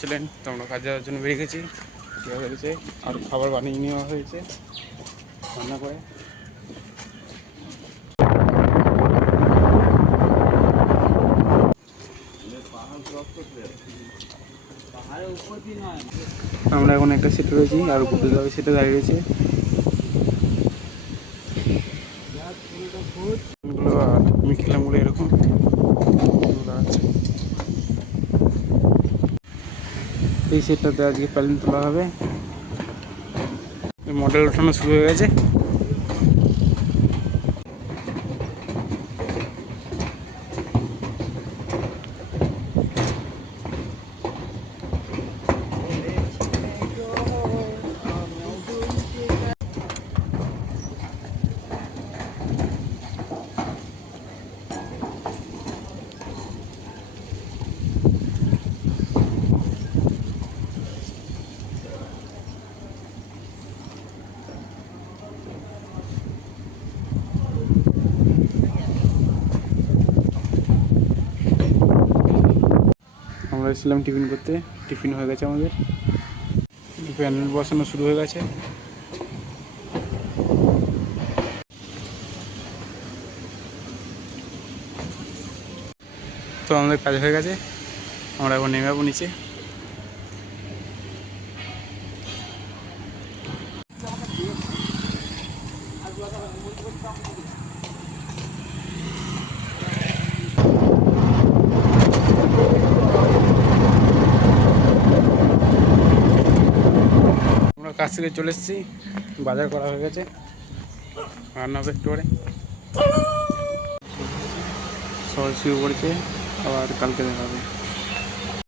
ছিলেন, তো আমরা কাজ যাওয়ার জন্য বেরিয়ে গেছি। দেওয়া হয়েছে আর খাবার বানিয়ে নেওয়া হয়েছে রান্না করে। আমরা এখন একটা সিটে রয়েছি আর গুড্ডুদাও সিটে দাঁড়িয়ে রয়েছে। আর আমি খেলাম বলে এরকম এই সেটটাতে আজকে প্যালেন তোলা হবে। মডেল ওঠানো শুরু হয়ে গেছে। আমরা এসেছিলাম টিফিন করতে, টিফিন হয়ে গেছে আমাদের, প্যানেল বসানো শুরু হয়ে গেছে। তো আমাদের কাজ হয়ে গেছে, আমরা এখন নেমে যাবো নিচে। আমরা কাজ থেকে চলে এসেছি, বাজার করা হয়ে গেছে, রান্না হবে একটু করে। সবাই শুয়ে পড়েছে, আবার কালকে দেখা হবে।